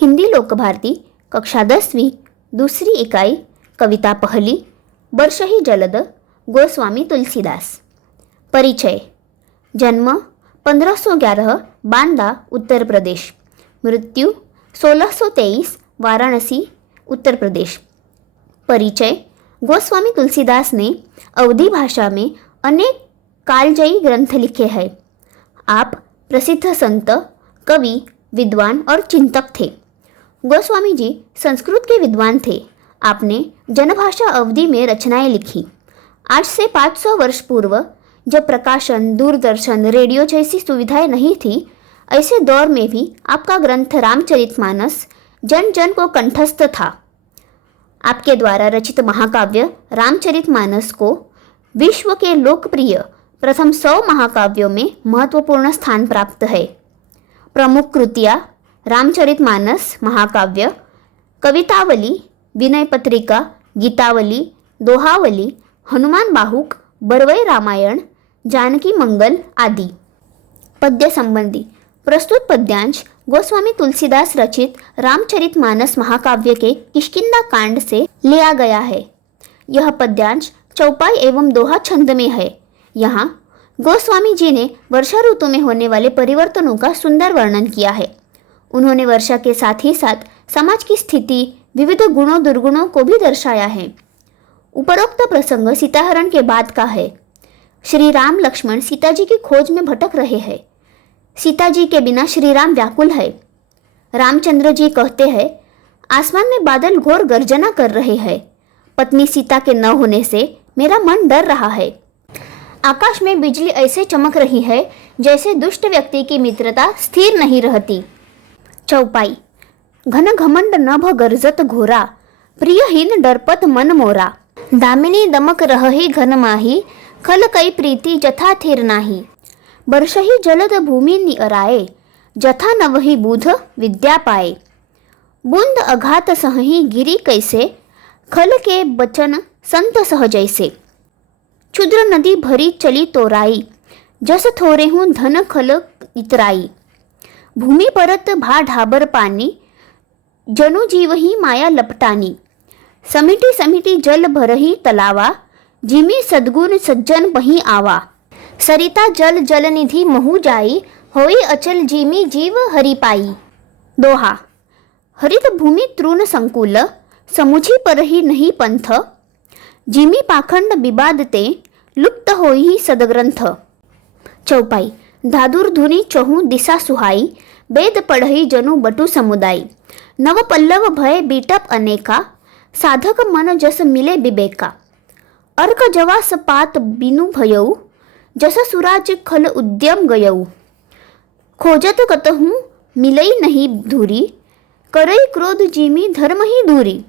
हिंदी लोकभारती कक्षा 10वीं दूसरी इकाई कविता पहली वर्ष ही जलद गोस्वामी तुलसीदास। परिचय। जन्म 1511 बांदा उत्तर प्रदेश। मृत्यु 1623 वाराणसी उत्तर प्रदेश। परिचय। गोस्वामी तुलसीदास ने अवधी भाषा में अनेक कालजयी ग्रंथ लिखे हैं। आप प्रसिद्ध संत, कवि, विद्वान और चिंतक थे। गोस्वामी जी संस्कृत के विद्वान थे। आपने जनभाषा अवधी में रचनाएं लिखी। आज से 500 वर्ष पूर्व जब प्रकाशन, दूरदर्शन, रेडियो जैसी सुविधाएं नहीं थी, ऐसे दौर में भी आपका ग्रंथ रामचरितमानस जन जन को कंठस्थ था। आपके द्वारा रचित महाकाव्य रामचरितमानस को विश्व के लोकप्रिय प्रथम 100 महाकाव्यों में महत्वपूर्ण स्थान प्राप्त है। प्रमुख कृतियाँ रामचरितमानस महाकाव्य, कवितावली, विनय पत्रिका, गीतावली, दोहावली, हनुमान बाहुक, बरवई रामायण, जानकी मंगल आदि। पद्य संबंधी प्रस्तुत पद्यांश गोस्वामी तुलसीदास रचित रामचरितमानस महाकाव्य के किष्किंधा कांड से लिया गया है। यह पद्यांश चौपाई एवं दोहा छंद में है। यहाँ गोस्वामी जी ने वर्षा ऋतु में होने वाले परिवर्तनों का सुंदर वर्णन किया है। उन्होंने वर्षा के साथ ही साथ समाज की स्थिति, विविध गुणों दुर्गुणों को भी दर्शाया है। उपरोक्त प्रसंग सीताहरण के बाद का है। श्री राम लक्ष्मण सीता जी की खोज में भटक रहे हैं। सीता जी के बिना श्री राम व्याकुल है। रामचंद्र जी कहते हैं, आसमान में बादल घोर गर्जना कर रहे हैं। पत्नी सीता के न होने से मेरा मन डर रहा है। आकाश में बिजली ऐसे चमक रही है जैसे दुष्ट व्यक्ति की मित्रता स्थिर नहीं रहती। चौपाई। घन घमंड नभ गर्जत घोरा, प्रियहीन डरपत मन मोरा। दामिनी दमक रहहि घन माही, खल कई प्रीति जथा थिर नाही। बरसहि जलद भूमि निअराए, जथा नवहि बुध विद्या पाए। बूंद अघात सहहि गिरी कैसे, खल के बचन संत सह जैसे। क्षुद्र नदी भरी चली तोराई, जस थोरे हूँ धन खल इतराई। भूमि परत भा ढाबर पानी, जनु जीव ही माया लपटानी। समिटी समिटी जल भरही तलावा, जिमी सद्गुण सज्जन बही आवा। सरिता जल जल निधि महु जाई, होई अचल जिमी जीव हरि पाई। दोहा। हरित भूमि तृण संकुल, समुझी परही नहीं पंथ। जिमी पाखंड विवादते, लुप्त होई सदग्रंथ। चौपाई। धादुर धुनी चहु दिशा सुहाई, वेद पढ़ई जनु बटु समुदाय। नव पल्लव भय बीटप अनेका, साधक मन जस मिले विवेका। अर्क जवास पात बिनु भयऊ, जस सुराज खल उद्यम गयऊ। खोजत कतहु मिलई नहीं धूरी, करई क्रोध जिमी धर्म ही दूरी।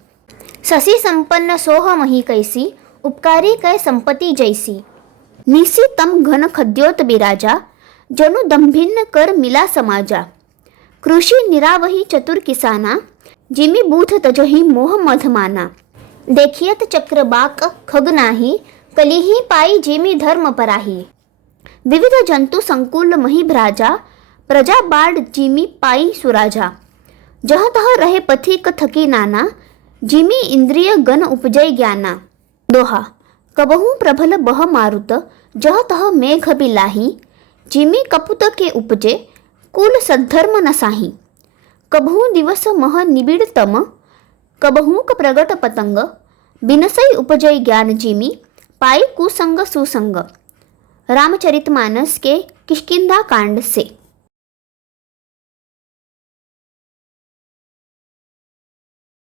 शशि संपन्न सोह मही कैसी, उपकारी कै संपत्ति जैसी। निसी तम घन खद्योत बिराजा, जनु दम्भिन्न कर मिला समाजा। कृषि निरावही चतुर किसाना, जिमी बूथ तजहि मोह मध माना। देखियत चक्रबाक खग नाही, कलिही पाई जिमी धर्म पराही। विविध जंतु संकुल मही भ्राजा, प्रजा बाढ़ जिमी पाई सुराजा। जह तह रहे पथिक थकी नाना, जिमी इंद्रिय गण उपजय ज्ञाना। दोहा। कबहू प्रबल बह मारुत, जह तह मेघ बिलाही। जिमी कपुत के उपजे, कुल सद्धर्म न साही। कबहू दिवस मह निबिड़ तम, कबहू प्रगट पतंग। बिनसई उपजय ज्ञान जिमी, पाई कुसंग सुसंग। रामचरितमानस के किष्किंधा कांड से।